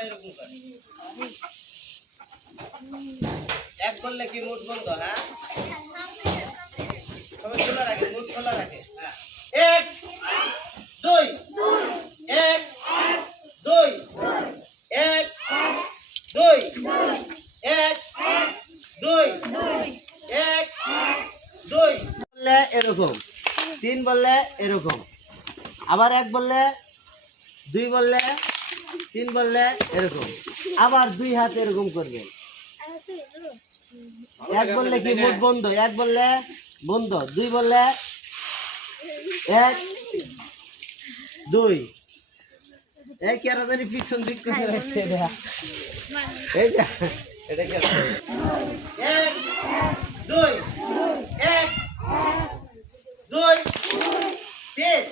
সবাই এরকম করে। এক বললে কি মুখ বন্ধ? হ্যাঁ, সবাই খোলা রাখে, মুখ খোলা রাখে। এক দুই, এক দুই, এক দুই, এক দুই, এক দুই বললে এরকম, তিন বললে এরকম, আবার এক বললে, দুই বললে, তিন বললে এরকম, আবার দুই হাত এরকম করবেন। এক বললে কি মুখ বন্ধ, এক বললে বন্ধ, দুই বললে এক দুই। এই কেরাদারি পিছন দিক করে রাখছে এই যে এটা কি এক দুই, এক দুই, তিন,